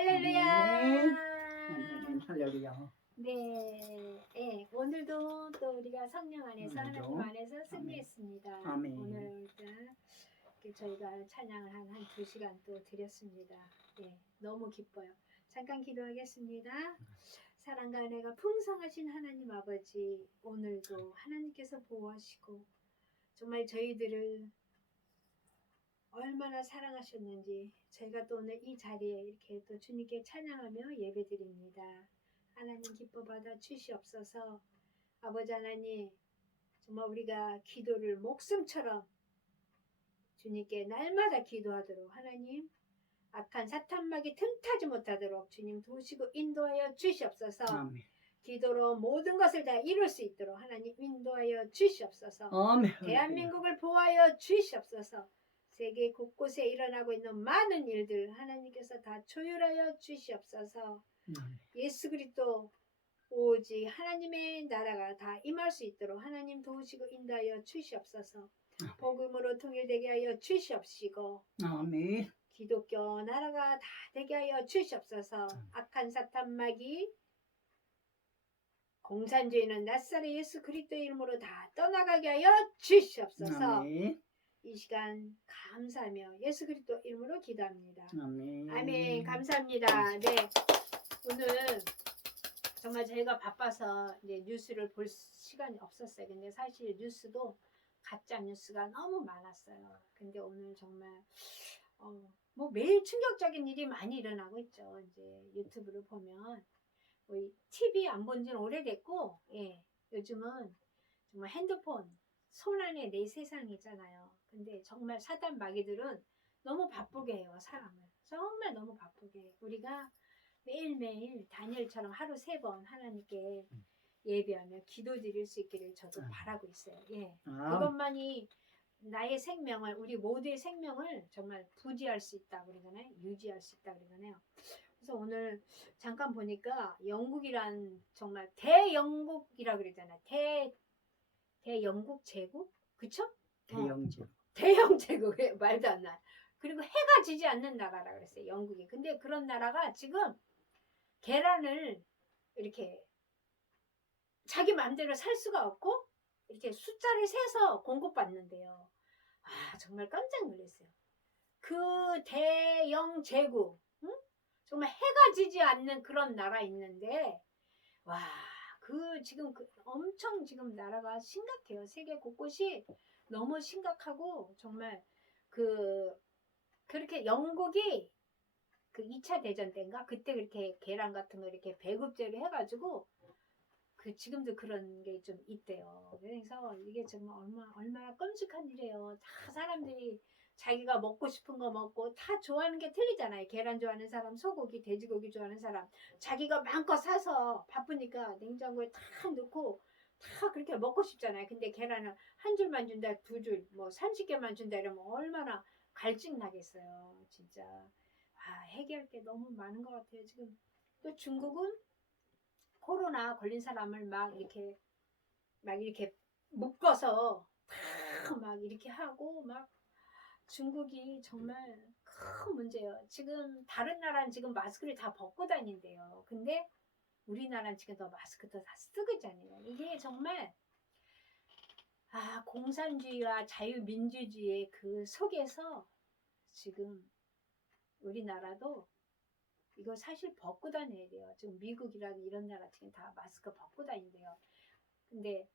할렐루야. 아멘. 할렐루야. 네, 예, 오늘도 또 우리가 성령 안에서 오늘도. 하나님 안에서 승리했습니다. 아멘. 오늘 일단 이렇게 저희가 찬양을 한 2시간 또 드렸습니다. 예, 너무 기뻐요. 잠깐 기도하겠습니다. 사랑과 은혜가 풍성하신 하나님 아버지, 오늘도 하나님께서 보호하시고 정말 저희들을 얼마나 사랑하셨는지 저희가 또 오늘 이 자리에 이렇게 또 주님께 찬양하며 예배드립니다. 하나님 기뻐 받아 주시옵소서. 아버지 하나님, 정말 우리가 기도를 목숨처럼 주님께 날마다 기도하도록 하나님 악한 사탄막이 틈타지 못하도록 주님 도우시고 인도하여 주시옵소서. 아멘. 기도로 모든 것을 다 이룰 수 있도록 하나님 인도하여 주시옵소서. 아멘. 대한민국을 보호하여 주시옵소서. 세계 곳곳에 일어나고 있는 많은 일들 하나님께서 다 조율하여 주시옵소서. 예수 그리스도 오직 하나님의 나라가 다 임할 수 있도록 하나님 도우시고 인도하여 주시옵소서. 복음으로 통일되게 하여 주시옵시고 아멘. 기독교 나라가 다 되게 하여 주시옵소서. 악한 사탄막이 공산주의는 낯설의 예수 그리스도의 이름으로 다 떠나가게 하여 주시옵소서. 아멘. 이 시간 감사하며 예수 그리스도 이름으로 기도합니다. 아멘. 아멘. 감사합니다. 네, 오늘 정말 저희가 바빠서 이제 뉴스를 볼 시간이 없었어요. 근데 사실 뉴스도 가짜 뉴스가 너무 많았어요. 근데 오늘 정말 뭐 매일 충격적인 일이 많이 일어나고 있죠. 이제 유튜브를 보면 뭐 TV 안 본 지는 오래됐고, 예, 요즘은 정말 핸드폰 손 안에 내 세상이잖아요. 근데 정말 사단 마귀들은 너무 바쁘게 해요. 사람을 정말 너무 바쁘게 해요. 우리가 매일매일 다니엘처럼 하루 3번 하나님께 예배하며 기도 드릴 수 있기를 저도 바라고 있어요. 예, 그것만이 나의 생명을, 우리 모두의 생명을 정말 부지할 수 있다 그러잖아요. 유지할 수 있다 그러잖아요. 그래서 오늘 잠깐 보니까 영국이란 정말 대영국이라 그러잖아요. 대영국 제국? 그쵸? 대영제국. 대영 제국에 말도 안 나. 그리고 해가 지지 않는 나라라 그랬어요. 영국이. 근데 그런 나라가 지금 계란을 이렇게 자기 마음대로 살 수가 없고 이렇게 숫자를 세서 공급받는데요. 아, 정말 깜짝 놀랐어요. 그 대영 제국, 응? 정말 해가 지지 않는 그런 나라 있는데, 와, 지금 엄청 지금 나라가 심각해요. 세계 곳곳이 너무 심각하고 정말 그렇게 영국이 그 2차 대전 때인가 그때 그렇게 계란 같은 거 이렇게 배급제를 해가지고 지금도 그런 게 좀 있대요. 그래서 이게 정말 얼마나 끔찍한 일이에요. 다 사람들이 자기가 먹고 싶은 거 먹고 다 좋아하는 게 틀리잖아요. 계란 좋아하는 사람, 소고기, 돼지고기 좋아하는 사람, 자기가 마음껏 사서 바쁘니까 냉장고에 다 넣고 다 그렇게 먹고 싶잖아요. 근데 계란을 한 줄만 준다, 2줄, 뭐 30개만 준다 이러면 얼마나 갈증 나겠어요. 진짜. 해결할 게 너무 많은 것 같아요. 지금 또 중국은 코로나 걸린 사람을 막 이렇게 묶어서 막 이렇게 하고 막 중국이 정말 큰 문제예요. 지금 다른 나라는 지금 마스크를 다 벗고 다닌대요. 근데 우리나라는 지금 더 마스크도 다 쓰고 있잖아요. 이게 정말 공산주의와 자유민주주의의 그 속에서 지금 우리나라도 이거 사실 벗고 다녀야 돼요. 지금 미국이라는 이런 나라 지금 다 마스크 벗고 다닌대요. 근데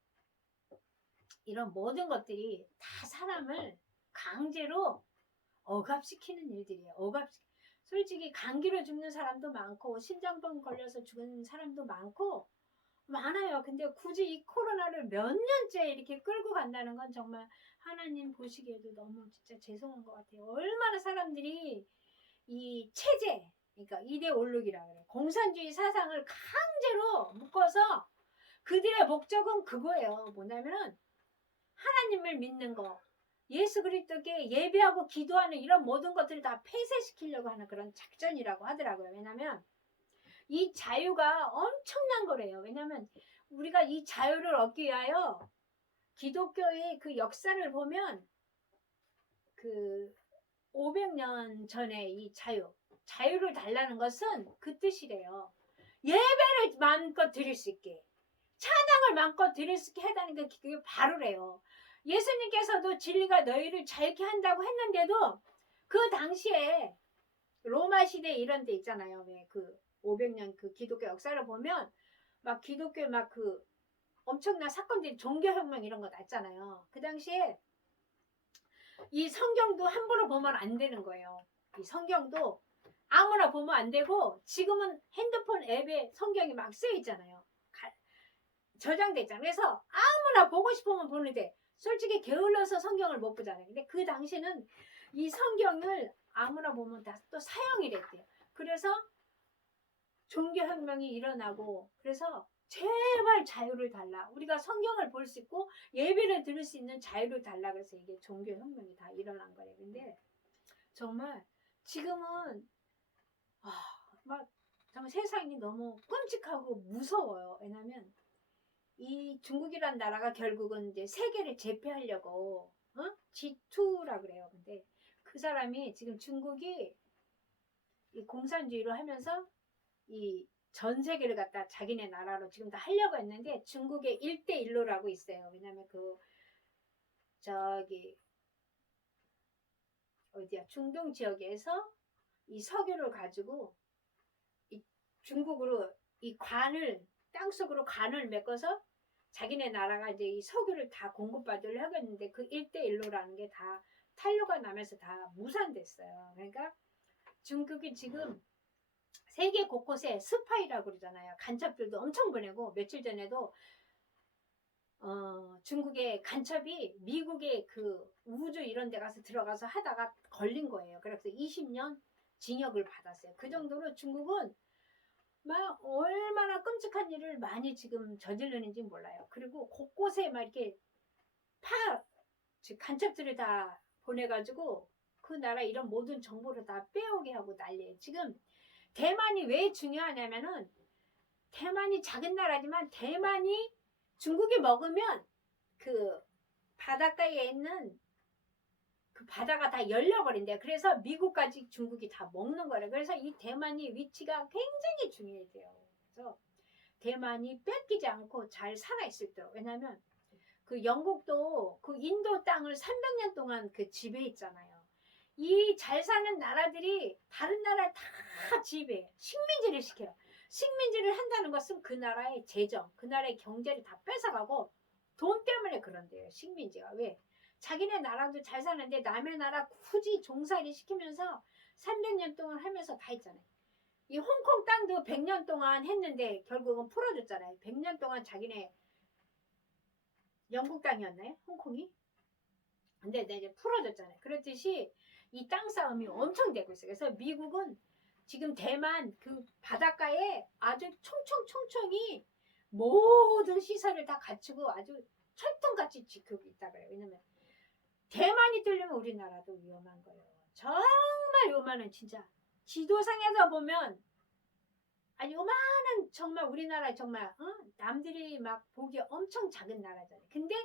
이런 모든 것들이 다 사람을 강제로 억압시키는 일들이에요. 솔직히 감기로 죽는 사람도 많고 심장병 걸려서 죽은 사람도 많아요. 근데 굳이 이 코로나를 몇 년째 이렇게 끌고 간다는 건 정말 하나님 보시기에도 너무 진짜 죄송한 것 같아요. 얼마나 사람들이 이 체제, 그러니까 이데올로기라 그래요. 공산주의 사상을 강제로 묶어서 그들의 목적은 그거예요. 뭐냐면은 하나님을 믿는 거, 예수 그리스도께 예배하고 기도하는 이런 모든 것들을 다 폐쇄시키려고 하는 그런 작전이라고 하더라고요. 왜냐하면 이 자유가 엄청난 거래요. 왜냐하면 우리가 이 자유를 얻기 위하여 기독교의 그 역사를 보면 그 500년 전에 이 자유, 자유를 달라는 것은 그 뜻이래요. 예배를 마음껏 드릴 수 있게, 찬양을 마음껏 드릴 수 있게 해다는 게 그게 바로래요. 예수님께서도 진리가 너희를 자유케 한다고 했는데도 그 당시에 로마 시대 이런 데 있잖아요. 왜 그 500년 그 기독교 역사를 보면 막 기독교 막 그 엄청난 사건들이 종교혁명 이런 거 났잖아요. 그 당시에 이 성경도 함부로 보면 안 되는 거예요. 이 성경도 아무나 보면 안 되고, 지금은 핸드폰 앱에 성경이 막 쓰여 있잖아요. 저장돼 있잖아요. 그래서 아무나 보고 싶으면 보는데 솔직히 게을러서 성경을 못 보잖아요. 근데 그 당시는 이 성경을 아무나 보면 다 또 사형이 됐대요. 그래서 종교혁명이 일어나고, 그래서 제발 자유를 달라. 우리가 성경을 볼 수 있고 예배를 들을 수 있는 자유를 달라. 그래서 이게 종교혁명이 다 일어난 거예요. 근데 정말 지금은 막 정말 세상이 너무 끔찍하고 무서워요. 왜냐면 이 중국이란 나라가 결국은 이제 세계를 제패하려고 G2라 그래요. 근데 그 사람이 지금 중국이 이 공산주의로 하면서 이 전 세계를 갖다 자기네 나라로 지금 다 하려고 했는데, 중국의 1대1로라고 있어요. 왜냐면 그 저기 어디야 중동 지역에서 이 석유를 가지고 이 중국으로 이 관을 땅속으로 관을 메꿔서 자기네 나라가 이제 이 석유를 다 공급받으려 하겠는데, 그 1대1로라는 게 다 탄로가 나면서 다 무산됐어요. 그러니까 중국이 지금 세계 곳곳에 스파이라고 그러잖아요. 간첩들도 엄청 보내고, 며칠 전에도 중국의 간첩이 미국의 그 우주 이런 데 가서 들어가서 하다가 걸린 거예요. 그래서 20년 징역을 받았어요. 그 정도로 중국은 막 얼마나 끔찍한 일을 많이 지금 저지르는지 몰라요. 그리고 곳곳에 막 이렇게 즉 간첩들을 다 보내가지고 그 나라 이런 모든 정보를 다 빼오게 하고 난리예요. 지금 대만이 왜 중요하냐면은, 대만이 작은 나라지만 대만이 중국이 먹으면 그 바닷가에 있는 그 바다가 다 열려버린대요. 그래서 미국까지 중국이 다 먹는 거래요. 그래서 이 대만이 위치가 굉장히 중요해요. 그래서 대만이 뺏기지 않고 잘 살아있을 때, 왜냐면 그 영국도 그 인도 땅을 300년 동안 그 지배했잖아요. 이 잘 사는 나라들이 다른 나라를 다 지배해요. 식민지를 시켜요. 식민지를 한다는 것은 그 나라의 재정, 그 나라의 경제를 다 뺏어가고, 돈 때문에 그런데요. 식민지가. 왜? 자기네 나라도 잘 사는데 남의 나라 굳이 종살이 시키면서 300년 동안 하면서 다 했잖아요. 이 홍콩 땅도 100년 동안 했는데 결국은 풀어줬잖아요. 100년 동안 자기네 영국 땅이었나요? 홍콩이? 근데 이제 풀어줬잖아요. 그렇듯이 이 땅 싸움이 엄청 되고 있어요. 그래서 미국은 지금 대만 그 바닷가에 아주 총총총총이 모든 시설을 다 갖추고 아주 철통같이 지키고 있다 그래요. 왜냐면 대만이 뚫리면 우리나라도 위험한 거예요. 정말 요만한, 진짜 지도상에서 보면 아니 요만한, 정말 우리나라 정말 남들이 막 보기 엄청 작은 나라잖아요. 근데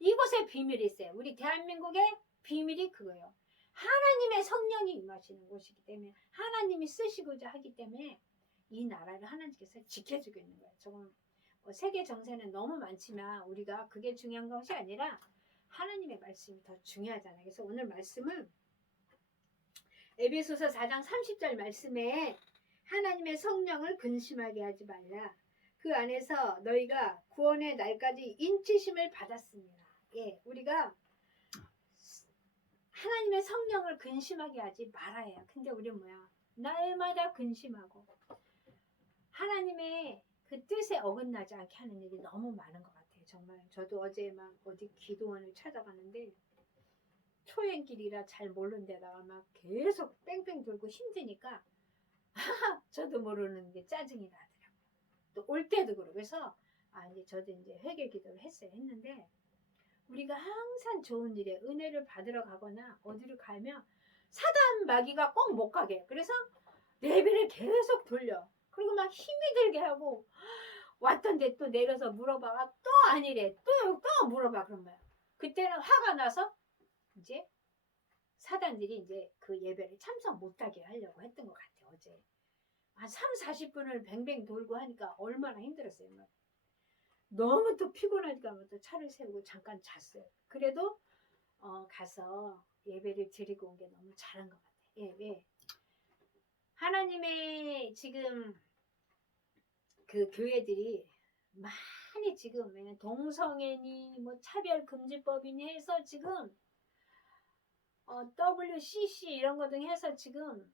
이곳에 비밀이 있어요. 우리 대한민국의 비밀이 그거예요. 하나님의 성령이 임하시는 곳이기 때문에, 하나님이 쓰시고자 하기 때문에 이 나라를 하나님께서 지켜주고 있는 거예요. 조금 세계 정세는 너무 많지만 우리가 그게 중요한 것이 아니라 하나님의 말씀이 더 중요하잖아요. 그래서 오늘 말씀은 에베소서 4장 30절 말씀에 하나님의 성령을 근심하게 하지 말라. 그 안에서 너희가 구원의 날까지 인치심을 받았습니다. 예, 우리가 하나님의 성령을 근심하게 하지 말아야. 근데 우리 뭐야? 날마다 근심하고 하나님의 그 뜻에 어긋나지 않게 하는 일이 너무 많은 것 같아요. 정말 저도 어제 막 어디 기도원을 찾아가는데 초행길이라 잘 모르는 데다가 막 계속 뺑뺑 돌고 힘드니까 저도 모르는 게 짜증이 나더라고요. 또 올 때도 그러고. 그래서 이제 저도 이제 회개 기도를 했는데, 우리가 항상 좋은 일에 은혜를 받으러 가거나 어디를 가면 사단 마귀가 꼭 못 가게 해요. 그래서 내비를 계속 돌려. 그리고 막 힘이 들게 하고, 왔던데 또 내려서 물어봐가 또 아니래. 또 물어봐. 그런 거야. 그때는 화가 나서 이제 사단들이 이제 그 예배를 참석 못하게 하려고 했던 것 같아요. 어제. 한 3, 40분을 뱅뱅 돌고 하니까 얼마나 힘들었어요. 막. 너무 또 피곤하니까 또 차를 세우고 잠깐 잤어요. 그래도 가서 예배를 드리고 온 게 너무 잘한 것 같아요. 예, 왜? 하나님의 지금 그 교회들이 많이 지금 동성애니 뭐 차별금지법이니 해서 지금 WCC 이런 거 등 해서 지금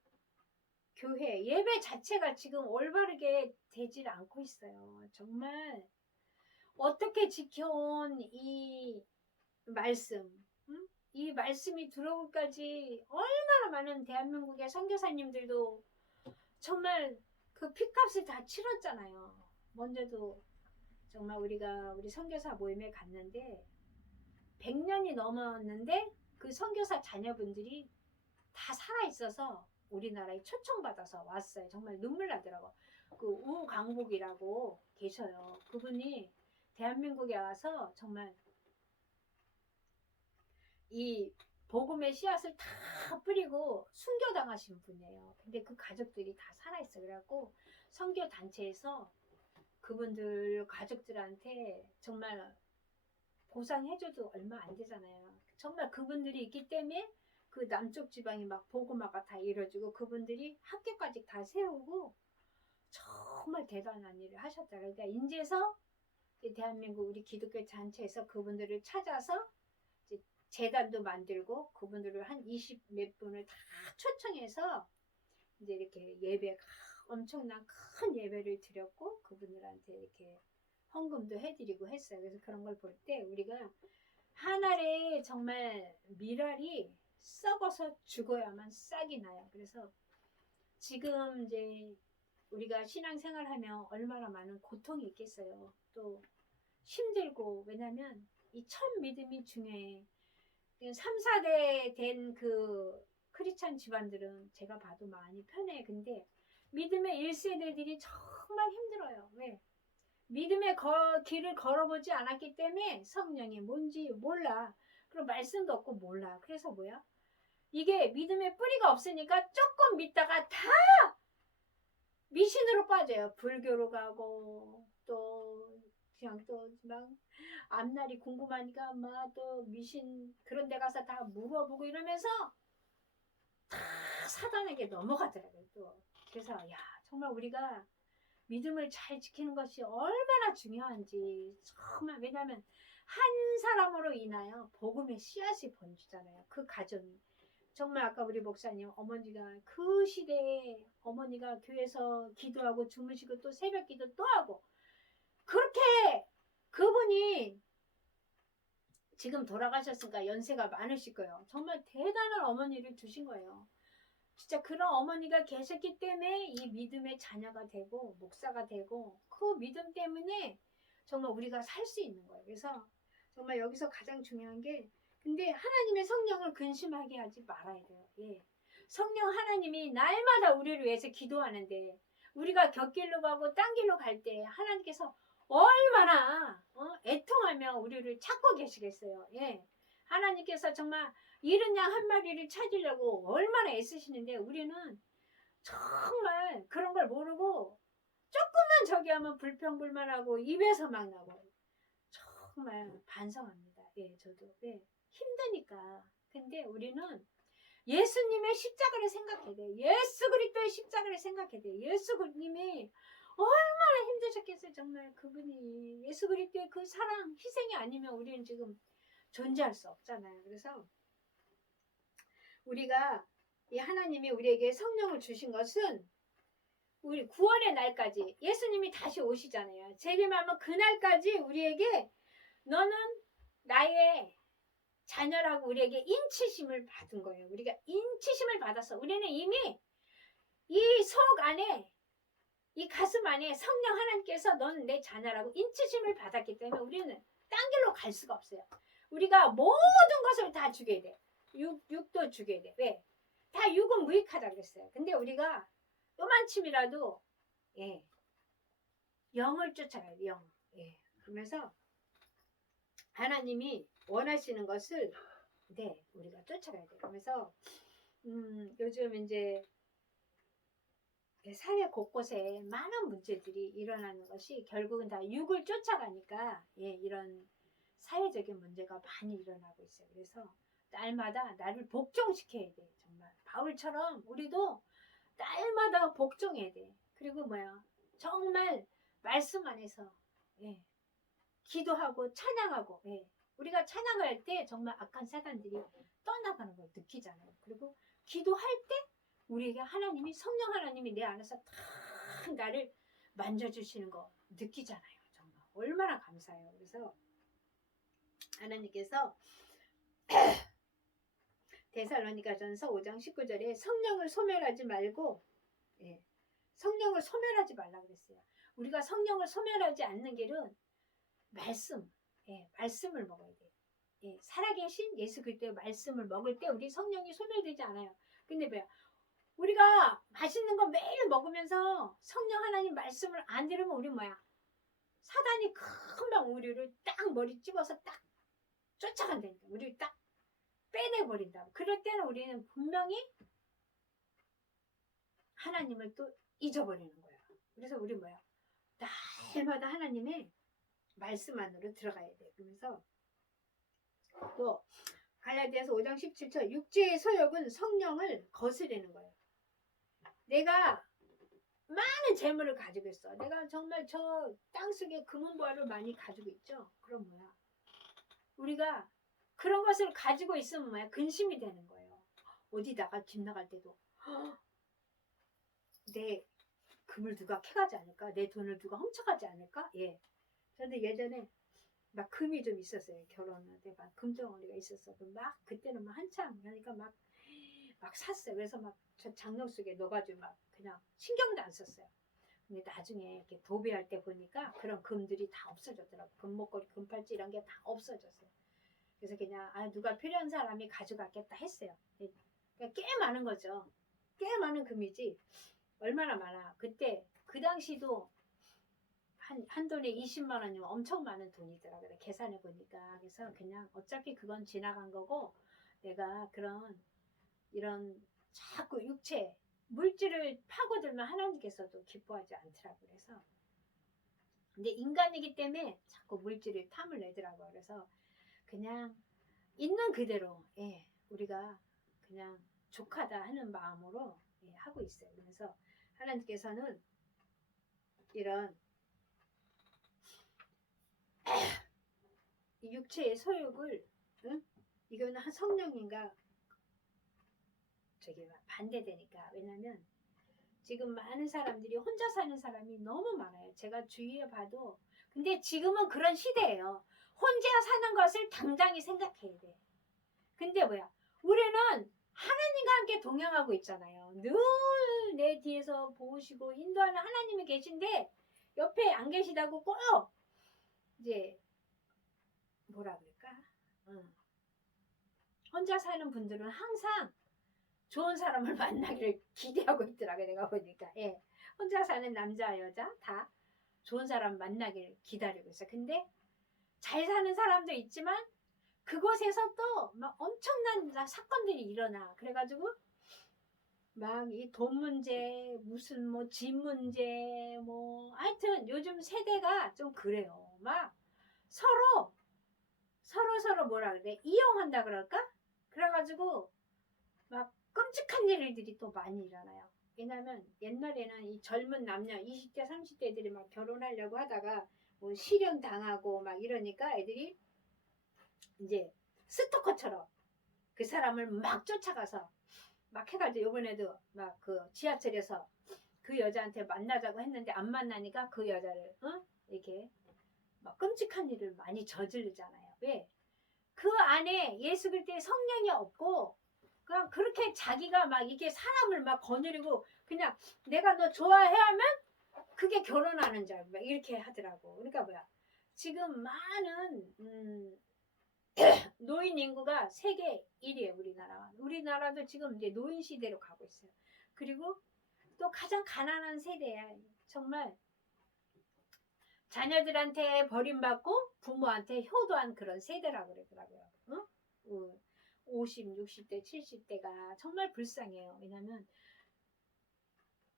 교회 예배 자체가 지금 올바르게 되질 않고 있어요. 정말 어떻게 지켜온 이 말씀, 이 말씀이 들어올까지 얼마나 많은 대한민국의 선교사님들도 정말 그 피값을 다 치렀잖아요. 먼저도 정말 우리가 우리 선교사 모임에 갔는데 100년이 넘었는데 그 선교사 자녀분들이 다 살아있어서 우리나라에 초청받아서 왔어요. 정말 눈물 나더라고. 그 우광복이라고 계셔요. 그분이 대한민국에 와서 정말 이 복음의 씨앗을 다 뿌리고 순교당하신 분이에요. 근데 그 가족들이 다 살아있어. 그래갖고 선교 단체에서 그분들 가족들한테 정말 보상해줘도 얼마 안 되잖아요. 정말 그분들이 있기 때문에 그 남쪽 지방이 막 복음화가 다 이루어지고 그분들이 학교까지 다 세우고 정말 대단한 일을 하셨다. 그러니까 인제서 대한민국 우리 기독교 단체에서 그분들을 찾아서 이제 재단도 만들고 그분들을 한 20 몇 분을 다 초청해서 이제 이렇게 예배 엄청난 큰 예배를 드렸고 그분들한테 이렇게 헌금도 해드리고 했어요. 그래서 그런 걸 볼 때 우리가 한 알에 정말 밀알이 썩어서 죽어야만 싹이 나요. 그래서 지금 이제 우리가 신앙생활하면 얼마나 많은 고통이 있겠어요. 또 힘들고 왜냐면 이 첫 믿음이 중요해. 3, 4대 된 그 크리스찬 집안들은 제가 봐도 많이 편해. 근데 믿음의 1세대들이 정말 힘들어요. 왜? 믿음의 길을 걸어보지 않았기 때문에 성령이 뭔지 몰라. 그리고 말씀도 없고 몰라. 그래서 뭐야? 이게 믿음의 뿌리가 없으니까 조금 믿다가 다 미신으로 빠져요. 불교로 가고 또 그냥 또 막 앞날이 궁금하니까 막 또 미신 그런 데 가서 다 물어보고 이러면서 다 사단에게 넘어가더라고요. 또 그래서 야 정말 우리가 믿음을 잘 지키는 것이 얼마나 중요한지 정말 왜냐하면 한 사람으로 인하여 복음의 씨앗이 번지잖아요. 그 가정이 정말 아까 우리 목사님 어머니가 그 시대에 어머니가 교회에서 기도하고 주무시고 또 새벽 기도 또 하고 그렇게 그분이 지금 돌아가셨으니까 연세가 많으실 거예요. 정말 대단한 어머니를 두신 거예요. 진짜 그런 어머니가 계셨기 때문에 이 믿음의 자녀가 되고 목사가 되고 그 믿음 때문에 정말 우리가 살 수 있는 거예요. 그래서 정말 여기서 가장 중요한 게 근데 하나님의 성령을 근심하게 하지 말아야 돼요. 예. 성령 하나님이 날마다 우리를 위해서 기도하는데 우리가 곁길로 가고 딴 길로 갈 때 하나님께서 얼마나 애통하며 우리를 찾고 계시겠어요. 예. 하나님께서 정말 잃은 양 한 마리를 찾으려고 얼마나 애쓰시는데 우리는 정말 그런 걸 모르고 조금만 저기 하면 불평불만하고 입에서 막 나고 정말 반성합니다. 예, 저도 예, 힘드니까. 근데 우리는 예수님의 십자가를 생각해야 돼요. 예수 그리스도의 십자가를 생각해야 돼요. 예수 그리스도님이 얼마나 힘드셨겠어요. 정말 그분이 예수 그리스도의 그 사랑 희생이 아니면 우리는 지금 존재할 수 없잖아요. 그래서 우리가 이 하나님이 우리에게 성령을 주신 것은 우리 구원의 날까지 예수님이 다시 오시잖아요. 재림하면 그날까지 우리에게 너는 나의 자녀라고 우리에게 인치심을 받은 거예요. 우리가 인치심을 받았어. 우리는 이미 이 속 안에 이 가슴 안에 성령 하나님께서 너는 내 자녀라고 인치심을 받았기 때문에 우리는 딴 길로 갈 수가 없어요. 우리가 모든 것을 다 죽여야 돼. 육도 죽여야 돼. 왜? 다 육은 무익하다 그랬어요. 근데 우리가 요만침이라도 예, 영을 쫓아가야 돼. 영. 예. 그러면서 하나님이 원하시는 것을 우리가 쫓아가야 돼. 그러면서 요즘 이제 사회 곳곳에 많은 문제들이 일어나는 것이 결국은 다 육을 쫓아가니까 이런 사회적인 문제가 많이 일어나고 있어요. 그래서 날마다 나를 복종시켜야 돼. 정말 바울처럼 우리도 날마다 복종해야 돼. 그리고 정말 말씀 안에서 기도하고 찬양하고 우리가 찬양할 때 정말 악한 사단들이 떠나가는 걸 느끼잖아요. 그리고 기도할 때 우리에게 하나님이 성령 하나님이 내 안에서 탁 나를 만져주시는 거 느끼잖아요. 정말 얼마나 감사해요. 그래서 하나님께서 데살로니가전서 5장 19절에 성령을 소멸하지 말고 성령을 소멸하지 말라 그랬어요. 우리가 성령을 소멸하지 않는 길은 말씀을 먹어야 돼. 살아계신 예수 그리스도의 말씀을 먹을 때 우리 성령이 소멸되지 않아요. 근데 우리가 맛있는 거 매일 먹으면서 성령 하나님 말씀을 안 들으면 우리 사단이 금방 우리를 딱 머리 집어서 딱 쫓아간다니까. 우리를 딱 빼내버린다. 그럴 때는 우리는 분명히 하나님을 또 잊어버리는 거예요. 그래서 우리 날마다 하나님의 말씀 안으로 들어가야 돼. 그러면서 또 갈라디아서 5장 17절 육체의 소욕은 성령을 거스르는 거예요. 내가 많은 재물을 가지고 있어. 내가 정말 저 땅속에 금은보화를 많이 가지고 있죠. 그럼 우리가 그런 것을 가지고 있으면 근심이 되는 거예요. 어디다가 집 나갈 때도 내 금을 누가 캐가지 않을까? 내 돈을 누가 훔쳐가지 않을까? 저도 예전에 금이 좀 있었어요. 결혼할 때 금덩어리가 있었어도 그때는 한참 그러니까 막 샀어요. 그래서 저 장롱 속에 넣어가지고 그냥 신경도 안 썼어요. 근데 나중에 이렇게 도배할 때 보니까 그런 금들이 다 없어졌더라고. 금목걸이, 금팔찌 이런 게 다 없어졌어요. 그래서 그냥 누가 필요한 사람이 가져갔겠다 했어요. 그러니까 꽤 많은 거죠. 꽤 많은 금이지. 얼마나 많아. 그때 그 당시도 한 돈에 20만 원이면 엄청 많은 돈이더라고요. 계산해 보니까. 그래서 그냥 어차피 그건 지나간 거고 내가 이런 자꾸 육체 물질을 파고들면 하나님께서도 기뻐하지 않더라고요. 그래서 근데 인간이기 때문에 자꾸 물질을 탐을 내더라고요. 그래서 그냥 있는 그대로 우리가 그냥 족하다 하는 마음으로 하고 있어요. 그래서 하나님께서는 이런 육체의 소욕을 이거는 성령님과 반대되니까. 왜냐면 지금 많은 사람들이 혼자 사는 사람이 너무 많아요. 제가 주위에 봐도. 근데 지금은 그런 시대예요. 혼자 사는 것을 당장히 생각해야 돼. 근데 우리는 하나님과 함께 동행하고 있잖아요. 늘 내 뒤에서 보시고 인도하는 하나님이 계신데 옆에 안 계시다고 꼭 이제 뭐라 그럴까? 혼자 사는 분들은 항상 좋은 사람을 만나기를 기대하고 있더라고요. 내가 보니까. 혼자 사는 남자 여자 다 좋은 사람 만나기를 기다리고 있어요. 근데 잘 사는 사람도 있지만 그곳에서 또 엄청난 사건들이 일어나. 그래가지고 이 돈 문제, 무슨 집 문제, 하여튼 요즘 세대가 좀 그래요. 서로 뭐라 그래? 이용한다 그럴까? 그래가지고 끔찍한 일들이 또 많이 일어나요. 왜냐면 옛날에는 이 젊은 남녀 20대 30대들이 결혼하려고 하다가 실현 당하고 이러니까 애들이 이제 스토커처럼 그 사람을 쫓아가서 해가지고 요번에도 그 지하철에서 그 여자한테 만나자고 했는데 안 만나니까 그 여자를 이렇게 끔찍한 일을 많이 저지르잖아요. 왜? 그 안에 예수 그리스도의 성령이 없고 그냥 그렇게 자기가 이게 사람을 거느리고 그냥 내가 너 좋아해 하면 그게 결혼하는 줄 알고 이렇게 하더라고. 그러니까 지금 많은 노인 인구가 세계 1위에요. 우리나라도 지금 이제 노인 시대로 가고 있어요. 그리고 또 가장 가난한 세대야. 정말 자녀들한테 버림받고 부모한테 효도한 그런 세대라고 그러더라고요. 50, 60대, 70대가 정말 불쌍해요. 왜냐면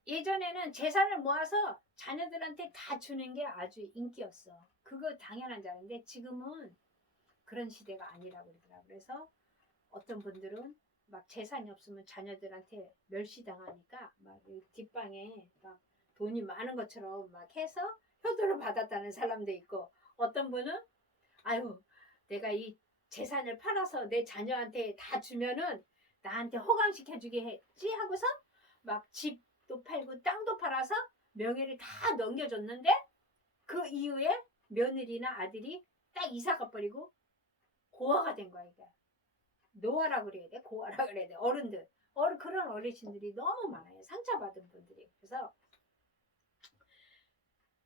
예전에는 재산을 모아서 자녀들한테 다 주는 게 아주 인기였어. 그거 당연한 줄 알았는데 지금은 그런 시대가 아니라고 그러더라고. 그래서 어떤 분들은 막 재산이 없으면 자녀들한테 멸시당하니까 막 뒷방에 막 돈이 많은 것처럼 막 해서 효도를 받았다는 사람도 있고, 어떤 분은 아유 내가 이 재산을 팔아서 내 자녀한테 다 주면은 나한테 호강시켜 주게 했지 하고서 막 집도 팔고 땅도 팔아서 명예를 다 넘겨줬는데 그 이후에 며느리나 아들이 딱 이사가 버리고 고아가 된 거야. 이게 노아라 그래야 돼, 고아라 그래야 돼. 어른들, 그런 어르신들이 너무 많아요. 상처받은 분들이. 그래서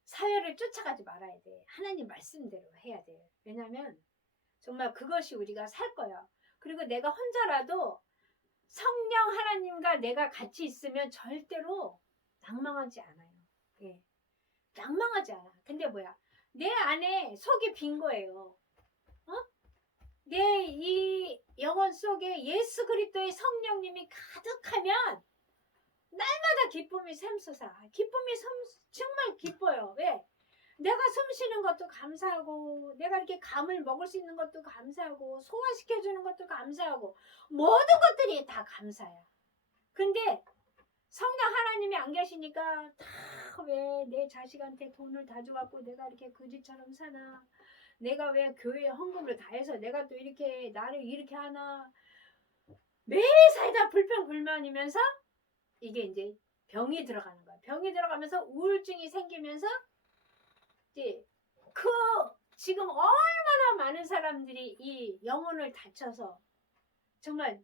사회를 쫓아가지 말아야 돼. 하나님 말씀대로 해야 돼. 왜냐면 정말 그것이 우리가 살 거야. 그리고 내가 혼자라도 성령 하나님과 내가 같이 있으면 절대로 낭망하지 않아요. 예. 낭망하지 않아. 근데 뭐야? 내 안에 속이 빈 거예요. 어? 내 이 영혼 속에 예수 그리스도의 성령님이 가득하면 날마다 기쁨이 샘솟아. 정말 기뻐요. 왜? 내가 숨 쉬는 것도 감사하고, 내가 이렇게 감을 먹을 수 있는 것도 감사하고, 소화시켜주는 것도 감사하고, 모든 것들이 다 감사야. 근데 성령 하나님이 안 계시니까 다 왜 내 자식한테 돈을 다 줘갖고 내가 이렇게 거지처럼 사나, 내가 왜 교회에 헌금을 다 해서 내가 또 이렇게 나를 이렇게 하나, 매일 살다 불평불만이면서 이게 이제 병이 들어가는 거야. 병이 들어가면서 우울증이 생기면서 이제 그 지금 얼마나 많은 사람들이 이 영혼을 다쳐서, 정말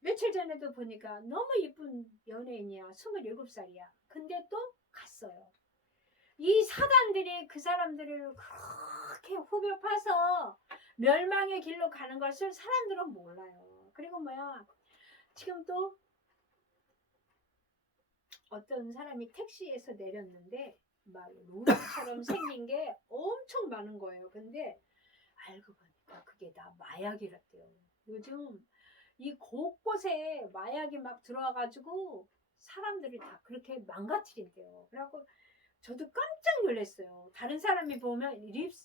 며칠 전에도 보니까 너무 이쁜 연예인이야. 27살이야. 근데 또 갔어요. 이 사단들이 그 사람들을 그렇게 후벼 파서 멸망의 길로 가는 것을 사람들은 몰라요. 그리고 뭐야, 지금 또 어떤 사람이 택시에서 내렸는데 막 루라처럼 생긴 게 엄청 많은 거예요. 근데 알고 보니까 그게 다 마약이랬대요. 요즘 이 곳곳에 마약이 막 들어와가지고 사람들이 다 그렇게 망가뜨린대요. 그래갖고 저도 깜짝 놀랐어요. 다른 사람이 보면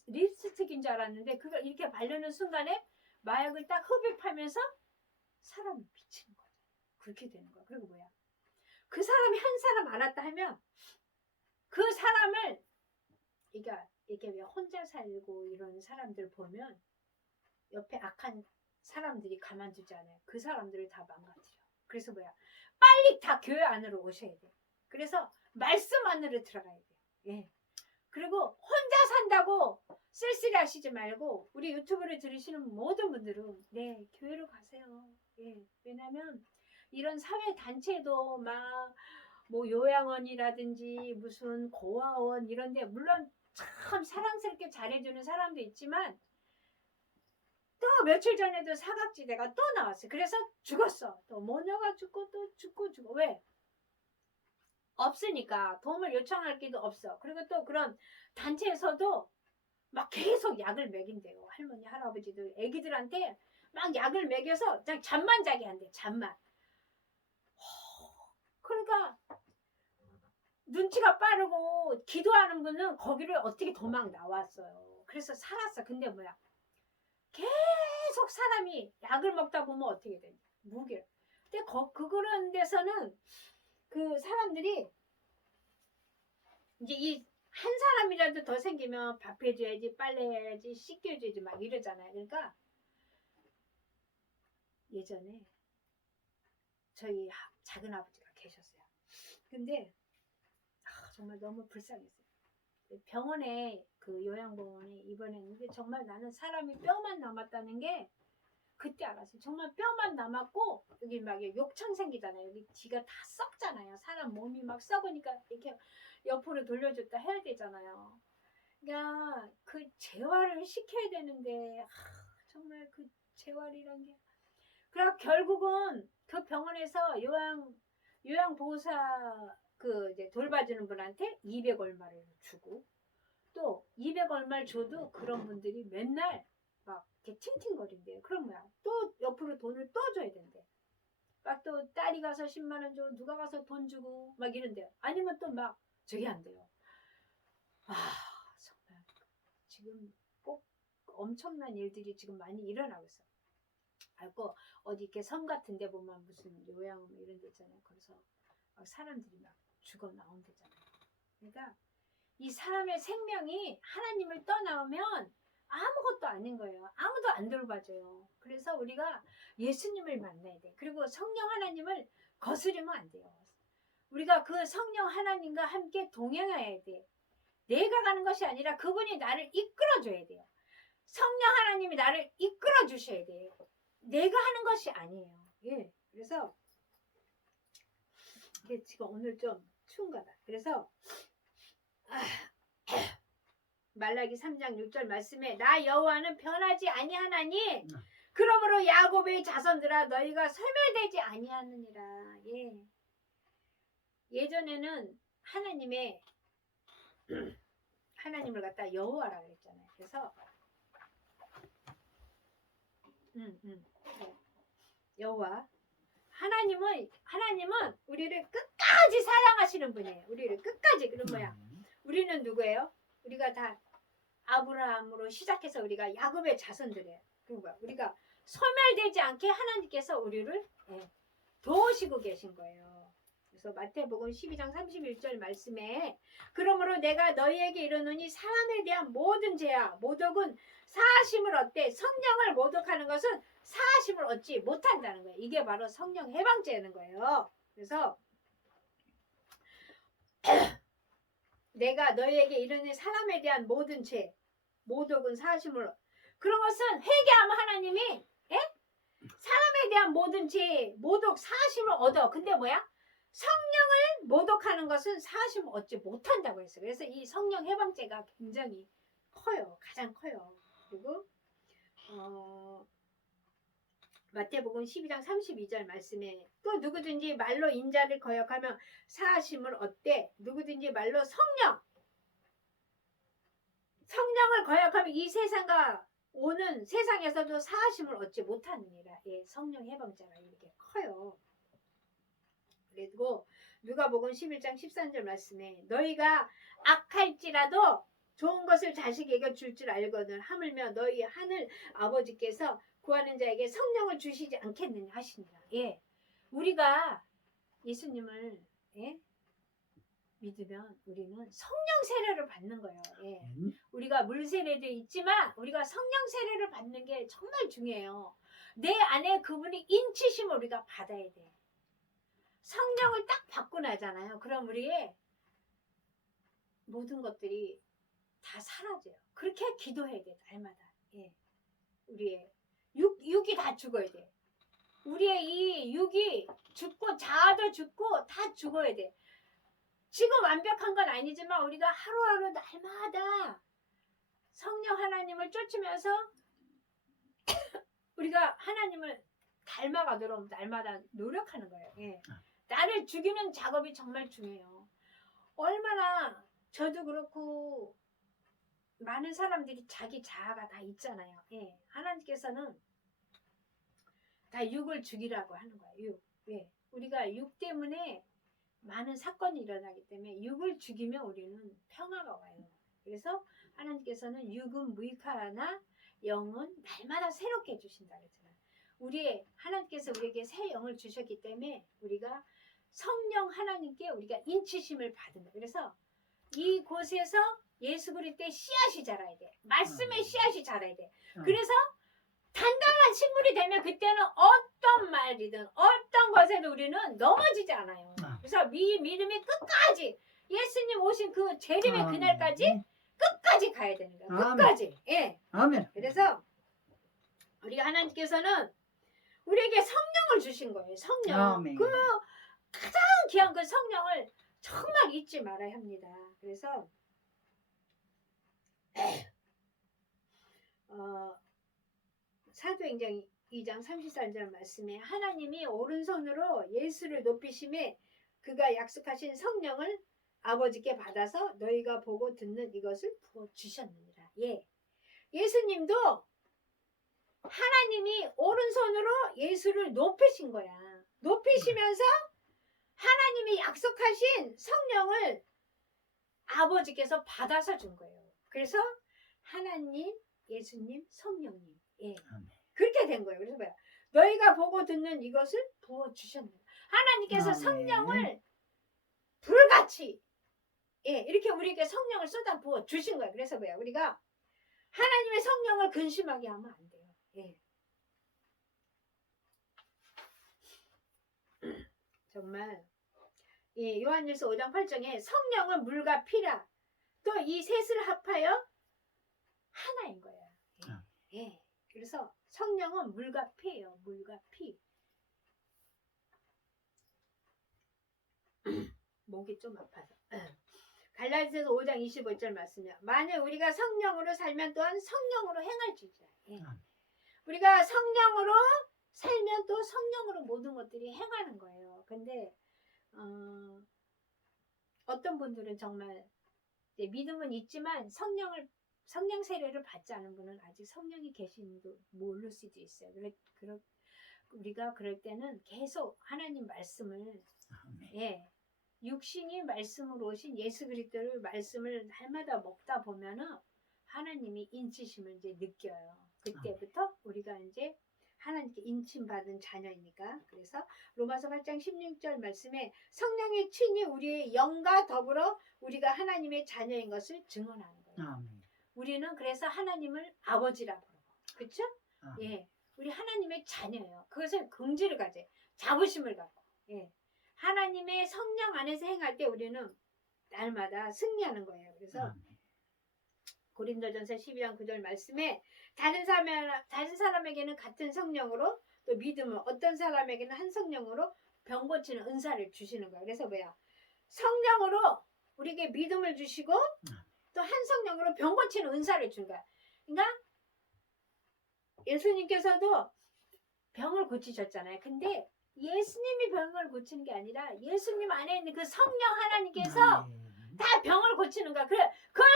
립스틱인 줄 알았는데 그걸 이렇게 바르는 순간에 마약을 딱 흡입하면서 사람이 미치는 거죠. 그렇게 되는 거야. 그리고 뭐야, 그 사람이 한 사람 알았다 하면 그 사람을, 그러니까 이게 왜 혼자 살고 이런 사람들 보면 옆에 악한 사람들이 가만두지 않아요. 그 사람들을 다 망가뜨려. 그래서 뭐야, 빨리 다 교회 안으로 오셔야 돼. 그래서 말씀 안으로 들어가야 돼요. 예. 그리고 혼자 산다고 쓸쓸히 하시지 말고 우리 유튜브를 들으시는 모든 분들은 네, 교회로 가세요. 예. 왜냐면 이런 사회 단체도 막 뭐 요양원이라든지 무슨 고아원 이런데 물론 참 사랑스럽게 잘해주는 사람도 있지만 또 며칠 전에도 사각지대가 또 나왔어요. 그래서 죽었어. 또 모녀가 죽고 또 죽고. 왜? 없으니까 도움을 요청할 게도 없어. 그리고 또 그런 단체에서도 막 계속 약을 먹인대요. 할머니 할아버지들 애기들한테 막 약을 먹여서 그냥 잠만 자게 한대. 잠만. 그러니까 눈치가 빠르고 기도하는 분은 거기를 어떻게 도망 나왔어요. 그래서 살았어. 근데 뭐야, 계속 사람이 약을 먹다 보면 어떻게 되냐, 무기를. 근데 그런 데서는 그 사람들이 이제 이 한 사람이라도 더 생기면 밥 해줘야지, 빨래 해야지, 씻겨줘야지 막 이러잖아요. 그러니까 예전에 저희 작은 아버지가 계셨어요. 근데 정말 너무 불쌍했어요. 병원에 그 요양병원에 입원했는데 정말 나는 사람이 뼈만 남았다는 게 그때 알았어요. 정말 뼈만 남았고 여기 막 욕창 생기잖아요. 여기 뒤가 다 썩잖아요. 사람 몸이 막 썩으니까 이렇게 옆으로 돌려줬다 해야 되잖아요. 그러니까 그 재활을 시켜야 되는데 정말 그 재활이란 게, 그래서 결국은 그 병원에서 요양보호사 그 이제 돌봐주는 분한테 200 얼마를 주고, 또 200 얼마를 줘도 그런 분들이 맨날 막 이렇게 팅팅거린대요. 그럼 뭐야, 또 옆으로 돈을 또 줘야 된대. 막 또 딸이 가서 10만 원 줘, 누가 가서 돈 주고 막 이런데요. 아니면 또 막 저게 안 돼요. 아 정말 지금 꼭 엄청난 일들이 지금 많이 일어나고 있어요. 알고 어디 이렇게 섬 같은 데 보면 무슨 요양 뭐 이런 데 있잖아요. 거기서 막 사람들이 막 죽어 나온대잖아요. 그러니까 이 사람의 생명이 하나님을 떠나오면 아무것도 아닌 거예요. 아무도 안 돌봐줘요. 그래서 우리가 예수님을 만나야 돼. 그리고 성령 하나님을 거스르면 안 돼요. 우리가 그 성령 하나님과 함께 동행해야 돼. 내가 가는 것이 아니라 그분이 나를 이끌어줘야 돼요. 성령 하나님이 나를 이끌어 주셔야 돼요. 내가 하는 것이 아니에요. 예. 그래서 이게 지금 오늘 좀 추운 거다. 그래서 말라기 3장 6절 말씀에 나 여호와는 변하지 아니하나니 그러므로 야곱의 자손들아 너희가 소멸되지 아니하느니라. 예. 예전에는 하나님을 갖다 여호와라 그랬잖아요. 그래서 여호와 하나님은 우리를 끝까지 사랑하시는 분이에요. 우리를 끝까지. 그런 뭐야? 우리는 누구예요? 우리가 다 아브라함으로 시작해서 우리가 야곱의 자손들이에요. 그런 거야. 우리가 소멸되지 않게 하나님께서 우리를 도우시고 계신 거예요. 그래서 마태복음 12장 31절 말씀에 그러므로 내가 너희에게 이르노니 사람에 대한 모든 죄와 모독은 사하심을 얻되 성령을 모독하는 것은 사하심을 얻지 못한다는 거예요. 이게 바로 성령 해방죄는 거예요. 그래서 내가 너희에게 이르니 사람에 대한 모든 죄 모독은 사하심을 그런 것은 회개하면 하나님이 사람에 대한 모든 죄 모독 사하심을 얻어. 근데 뭐야? 성령을 모독하는 것은 사하심을 얻지 못한다고 했어요. 그래서 이 성령 해방죄가 굉장히 커요. 가장 커요. 그리고 마태복음 12장 32절 말씀에 또 누구든지 말로 인자를 거역하면 사하심을 얻되 누구든지 말로 성령을 거역하면 이 세상과 오는 세상에서도 사하심을 얻지 못하느니라. 예, 성령 해방자가 이렇게 커요. 그리고 누가복음 11장 13절 말씀에 너희가 악할지라도 좋은 것을 자식에게 줄 줄 알거늘 하물며 너희 하늘 아버지께서 구하는 자에게 성령을 주시지 않겠느냐 하시니라. 예, 우리가 예수님을 믿으면 우리는 성령 세례를 받는 거예요. 예. 우리가 물 세례도 있지만 우리가 성령 세례를 받는 게 정말 중요해요. 내 안에 그분이 인치심을 우리가 받아야 돼. 성령을 딱 받고 나잖아요. 그럼 우리의 모든 것들이 다 사라져요. 그렇게 기도해야 돼. 날마다. 예. 우리의 육이 다 죽어야 돼. 우리의 이 육이 죽고 자아도 죽고 다 죽어야 돼. 지금 완벽한 건 아니지만 우리가 하루하루 날마다 성령 하나님을 쫓으면서 우리가 하나님을 닮아가도록 날마다 노력하는 거예요. 예. 나를 죽이는 작업이 정말 중요해요. 얼마나 저도 그렇고 많은 사람들이 자기 자아가 다 있잖아요. 예. 하나님께서는 다 육을 죽이라고 하는 거예요. 육. 예. 우리가 육 때문에 많은 사건이 일어나기 때문에 육을 죽이면 우리는 평화가 와요. 그래서 하나님께서는 육은 무익하나 영은 날마다 새롭게 해주신다 그랬잖아요. 하나님께서 우리에게 새 영을 주셨기 때문에 우리가 성령 하나님께 우리가 인치심을 받은 거예요. 그래서 이곳에서 예수 그리스도의 씨앗이 자라야 돼. 말씀의 씨앗이 자라야 돼. 그래서 단단한 식물이 되면 그때는 어떤 말이든 어떤 것에도 우리는 넘어지지 않아요. 그래서 믿음이 끝까지 예수님 오신 그 재림의 그날까지 끝까지 가야 되는 거예요. 끝까지. 예. 아멘. 그래서 우리 하나님께서는 우리에게 성령을 주신 거예요. 성령. 아멘. 그 가장 귀한 그 성령을 정말 잊지 말아야 합니다. 그래서 사도행전 2장 33절 말씀에 하나님이 오른손으로 예수를 높이심에 그가 약속하신 성령을 아버지께 받아서 너희가 보고 듣는 이것을 부어주셨느니라. 예. 예수님도 하나님이 오른손으로 예수를 높이신 거야. 높이시면서 하나님이 약속하신 성령을 아버지께서 받아서 준 거예요. 그래서 하나님, 예수님, 성령님, 예, 아멘. 그렇게 된 거예요. 그래서 뭐야? 너희가 보고 듣는 이것을 부어 주셨느냐. 하나님께서 아멘. 성령을 불같이, 예, 이렇게 우리에게 성령을 쏟아 부어 주신 거예요. 그래서 뭐야? 우리가 하나님의 성령을 근심하게 하면 안 돼요. 예. 정말 예, 요한일서 5장 8장에 성령은 물과 피라 또 이 셋을 합하여 하나인 거예요. 예. 예. 그래서 성령은 물과 피예요. 물과 피. 목이 좀 아파서. 갈라디아서 5장 25절 말씀이요. 만약 우리가 성령으로 살면 또한 성령으로 행할지니라. 예. 우리가 성령으로 살면 또 성령으로 모든 것들이 행하는 거예요. 근데 어떤 분들은 정말 이제 믿음은 있지만 성령 세례를 받지 않은 분은 아직 성령이 계신도 모를 수도 있어요. 우리가 그럴 때는 계속 하나님 말씀을 아멘. 예, 육신이 말씀으로 오신 예수 그리스도를 말씀을 날마다 먹다 보면은 하나님이 인치심을 이제 느껴요. 그때부터 우리가 이제 하나님께 인침받은 자녀이니까. 그래서 로마서 8장 16절 말씀에 성령의 친히 우리의 영과 더불어 우리가 하나님의 자녀인 것을 증언하는 거예요. 아멘. 우리는 그래서 하나님을 아버지라 부르고, 그렇죠? 아멘. 예, 우리 하나님의 자녀예요. 그것을 긍지를 가져, 자부심을 갖고, 예, 하나님의 성령 안에서 행할 때 우리는 날마다 승리하는 거예요. 그래서 아멘. 고린도전서 12장 9절 말씀에 다른 사람에게는 같은 성령으로 또 믿음을 어떤 사람에게는 한 성령으로 병 고치는 은사를 주시는 거예요. 그래서 뭐야? 성령으로 우리에게 믿음을 주시고 또 한 성령으로 병 고치는 은사를 준 거야. 그러니까 예수님께서도 병을 고치셨잖아요. 근데 예수님이 병을 고치는 게 아니라 예수님 안에 있는 그 성령 하나님께서 다 병을 고치는 거야. 그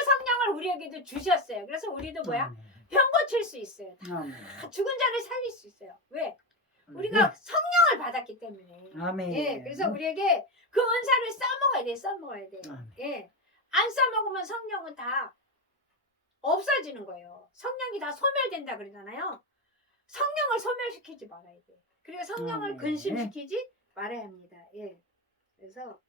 성령을 우리에게도 주셨어요. 그래서 우리도 뭐야? 병 고칠 수 있어요. 다 죽은 자를 살릴 수 있어요. 왜? 우리가 성령을 받았기 때문에. 아멘. 예, 그래서 우리에게 그 은사를 써먹어야 돼. 써먹어야 돼. 예, 안 써먹으면 성령은 다 없어지는 거예요. 성령이 다 소멸된다 그러잖아요. 성령을 소멸시키지 말아야 돼. 그리고 성령을 근심시키지 말아야 합니다. 예, 그래서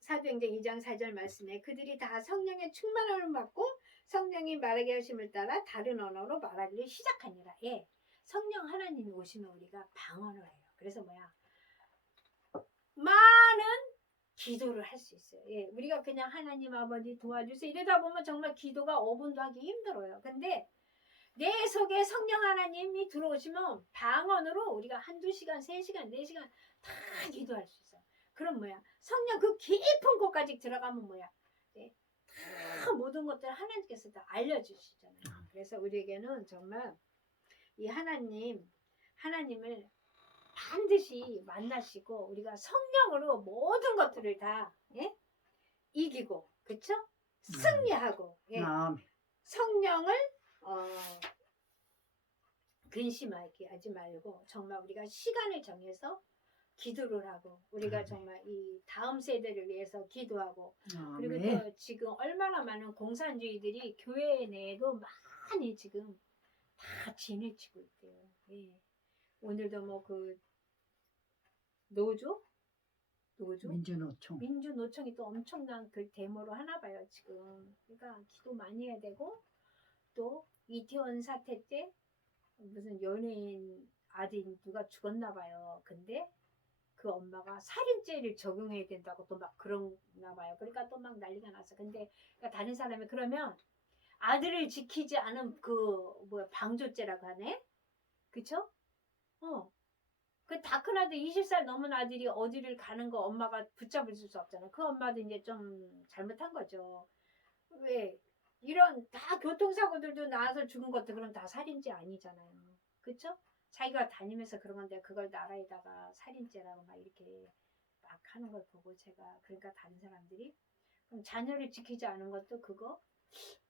사도행전 2장 4절 말씀에 그들이 다 성령의 충만함을 받고 성령이 말하게 하심을 따라 다른 언어로 말하기를 시작하니라. 예, 성령 하나님이 오시면 우리가 방언을 해요. 그래서 뭐야? 많은 기도를 할 수 있어요. 예, 우리가 그냥 하나님 아버지 도와주세요 이러다 보면 정말 기도가 5분도 하기 힘들어요. 근데 내 속에 성령 하나님이 들어오시면 방언으로 우리가 한두 시간, 3시간, 4시간 다 기도할 수 있어요. 그럼 뭐야? 성령 그 깊은 곳까지 들어가면 뭐야? 예, 다 모든 것들을 하나님께서 다 알려주시잖아요. 그래서 우리에게는 정말 이 하나님을 반드시 만나시고 우리가 성령으로 모든 것들을 다 예? 이기고, 그쵸? 승리하고, 예. 성령을 근심하게 하지 말고 정말 우리가 시간을 정해서 기도를 하고 우리가 정말 이 다음 세대를 위해서 기도하고 그리고 또 지금 얼마나 많은 공산주의들이 교회 내에도 많이 지금 다 진해지고 있대요. 예. 오늘도 뭐 그 노조 민주노총이 또 엄청난 그 데모로 하나 봐요 지금. 그러니까 기도 많이 해야 되고 또 이태원 사태 때 무슨 연예인 아들 누가 죽었나 봐요. 근데 그 엄마가 살인죄를 적용해야 된다고 또 막 그러나 봐요. 그러니까 또 막 난리가 났어. 근데 그러니까 다른 사람이 그러면 아들을 지키지 않은 그 뭐야 방조죄라고 하네. 그쵸? 그 다 큰 아들 20살 넘은 아들이 어디를 가는 거 엄마가 붙잡을 수 없잖아. 그 엄마도 이제 좀 잘못한 거죠. 왜? 이런 다 교통사고들도 나와서 죽은 것도 그럼 다 살인죄 아니잖아요. 그쵸? 자기가 다니면서 그런 건데 그걸 나라에다가 살인죄라고 막 이렇게 막 하는 걸 보고 제가 그러니까 다른 사람들이 그럼 자녀를 지키지 않은 것도 그거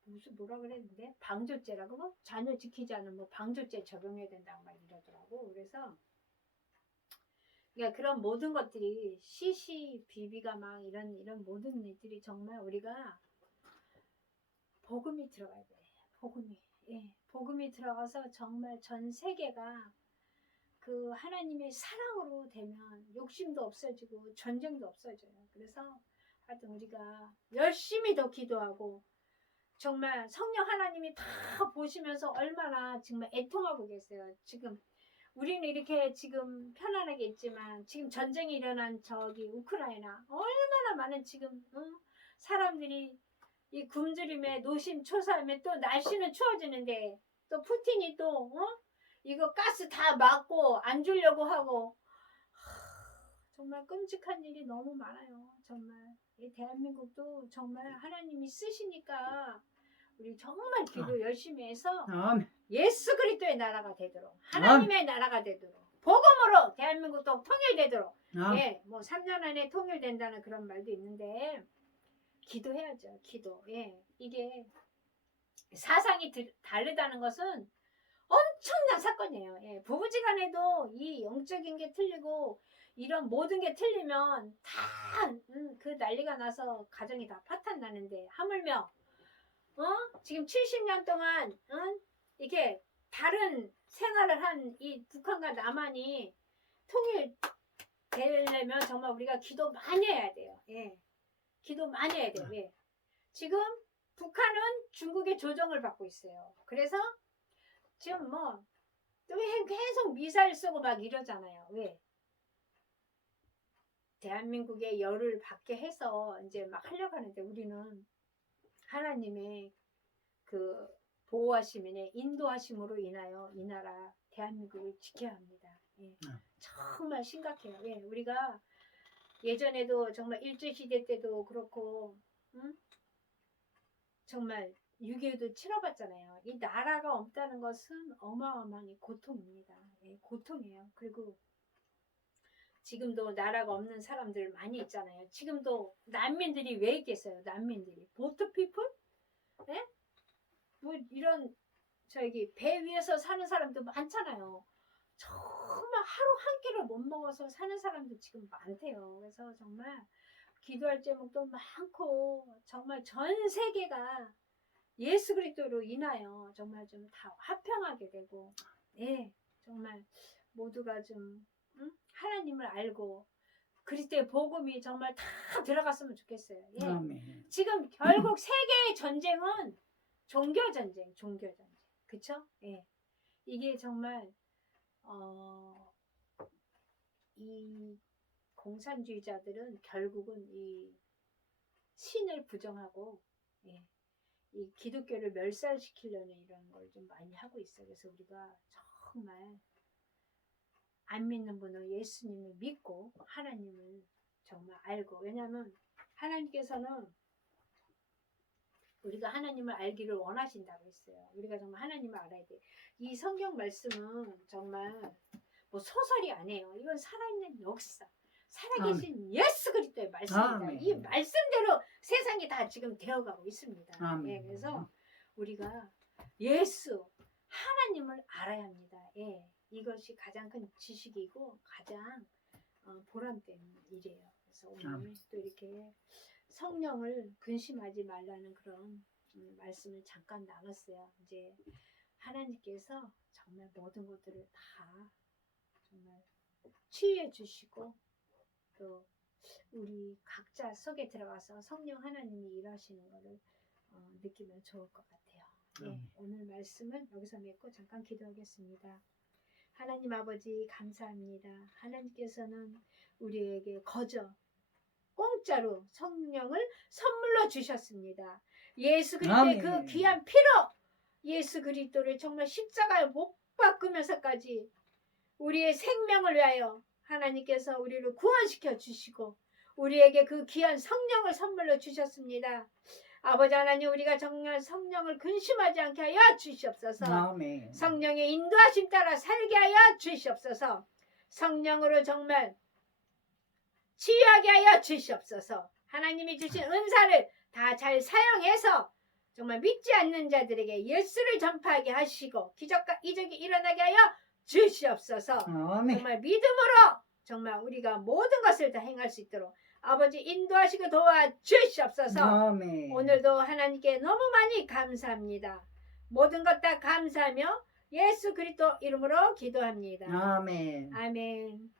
무슨 뭐라 그랬는데 방조죄라고 뭐 자녀 지키지 않으면 뭐 방조죄 적용해야 된다고 막 이러더라고. 그래서 그러니까 그런 모든 것들이 시시 비비가 막 이런 모든 일들이 정말 우리가 복음이 들어가야 돼. 복음이. 예. 복음이 들어가서 정말 전 세계가 그 하나님의 사랑으로 되면 욕심도 없어지고 전쟁도 없어져요. 그래서 하여튼 우리가 열심히 더 기도하고 정말 성령 하나님이 다 보시면서 얼마나 정말 애통하고 계세요. 지금 우리는 이렇게 지금 편안하게 있지만 지금 전쟁이 일어난 저기 우크라이나 얼마나 많은 지금 사람들이 이 굶주림에 노심초사하며 또 날씨는 추워지는데 또 푸틴이 또 이거 가스 다 막고 안 주려고 하고 정말 끔찍한 일이 너무 많아요. 정말 이 대한민국도 정말 하나님이 쓰시니까 우리 정말 기도 열심히 해서 아멘. 예수 그리스도의 나라가 되도록 하나님의 나라가 되도록 복음으로 대한민국도 통일되도록 예, 뭐 3년 안에 통일된다는 그런 말도 있는데 기도해야죠. 기도. 예, 이게 사상이 다르다는 것은 엄청난 사건이에요. 예, 부부지간에도 이 영적인 게 틀리고 이런 모든 게 틀리면 다 그 난리가 나서 가정이 다 파탄 나는데 하물며 지금 70년 동안 이게 다른 생활을 한 이 북한과 남한이 통일되려면 정말 우리가 기도 많이 해야 돼요. 예, 기도 많이 해야 돼요. 예. 지금 북한은 중국의 조정을 받고 있어요. 그래서 지금 뭐 또 계속 미사일 쏘고 막 이러잖아요. 왜? 대한민국의 열을 받게 해서 이제 막 하려고 하는데 우리는 하나님의 그 보호하심에 인도하심으로 인하여 이 나라 대한민국을 지켜야 합니다. 예. 정말 심각해요. 예. 우리가 예전에도 정말 일제시대 때도 그렇고 정말 6.25도 치러봤잖아요. 이 나라가 없다는 것은 어마어마한 고통입니다. 예, 고통이에요. 그리고 지금도 나라가 없는 사람들 많이 있잖아요. 지금도 난민들이 왜 있겠어요? 난민들이 보트 피플? 예? 뭐 이런 저기 배 위에서 사는 사람도 많잖아요. 정말 하루 한 끼를 못 먹어서 사는 사람도 지금 많대요. 그래서 정말 기도할 제목도 많고 정말 전 세계가 예수 그리스도로 인하여 정말 좀 다 화평하게 되고 예 정말 모두가 좀 하나님을 알고 그리스도의 복음이 정말 다 들어갔으면 좋겠어요. 예. 아멘. 지금 결국 세계의 전쟁은 종교 전쟁. 그쵸? 예. 이게 정말 이 공산주의자들은 결국은 이 신을 부정하고 예. 이 기독교를 멸살시키려는 이런 걸 좀 많이 하고 있어요. 그래서 우리가 정말 안 믿는 분은 예수님을 믿고 하나님을 정말 알고 왜냐하면 하나님께서는 우리가 하나님을 알기를 원하신다고 했어요. 우리가 정말 하나님을 알아야 돼. 이 성경 말씀은 정말 뭐 소설이 아니에요. 이건 살아있는 역사. 살아계신 예수 그리스도의 말씀입니다. 아멘. 이 말씀대로 세상이 다 지금 되어가고 있습니다. 아멘. 예, 그래서 우리가 예수 하나님을 알아야 합니다. 예, 이것이 가장 큰 지식이고 가장 보람된 일이에요. 그래서 오늘 또 이렇게 성령을 근심하지 말라는 그런 말씀을 잠깐 나눴어요. 이제 하나님께서 정말 모든 것들을 다 정말 치유해 주시고 또 우리 각자 속에 들어가서 성령 하나님이 일하시는 것을 느끼면 좋을 것 같아요. 네, 오늘 말씀은 여기서 맺고 잠깐 기도하겠습니다. 하나님 아버지 감사합니다. 하나님께서는 우리에게 거저 공짜로 성령을 선물로 주셨습니다. 예수 그리스도의 그 귀한 피로 예수 그리스도를 정말 십자가에 못 박으면서까지 우리의 생명을 위하여 하나님께서 우리를 구원시켜 주시고 우리에게 그 귀한 성령을 선물로 주셨습니다. 아버지 하나님 우리가 정말 성령을 근심하지 않게 하여 주시옵소서. 아멘. 성령의 인도하심 따라 살게 하여 주시옵소서. 성령으로 정말 치유하게 하여 주시옵소서. 하나님이 주신 은사를 다 잘 사용해서 정말 믿지 않는 자들에게 예수를 전파하게 하시고 기적과 이적이 일어나게 하여 주시옵소서. 아멘. 정말 믿음으로 정말 우리가 모든 것을 다 행할 수 있도록 아버지 인도하시고 도와주시옵소서. 아멘. 오늘도 하나님께 너무 많이 감사합니다. 모든 것 다 감사하며 예수 그리스도 이름으로 기도합니다. 아멘. 아멘.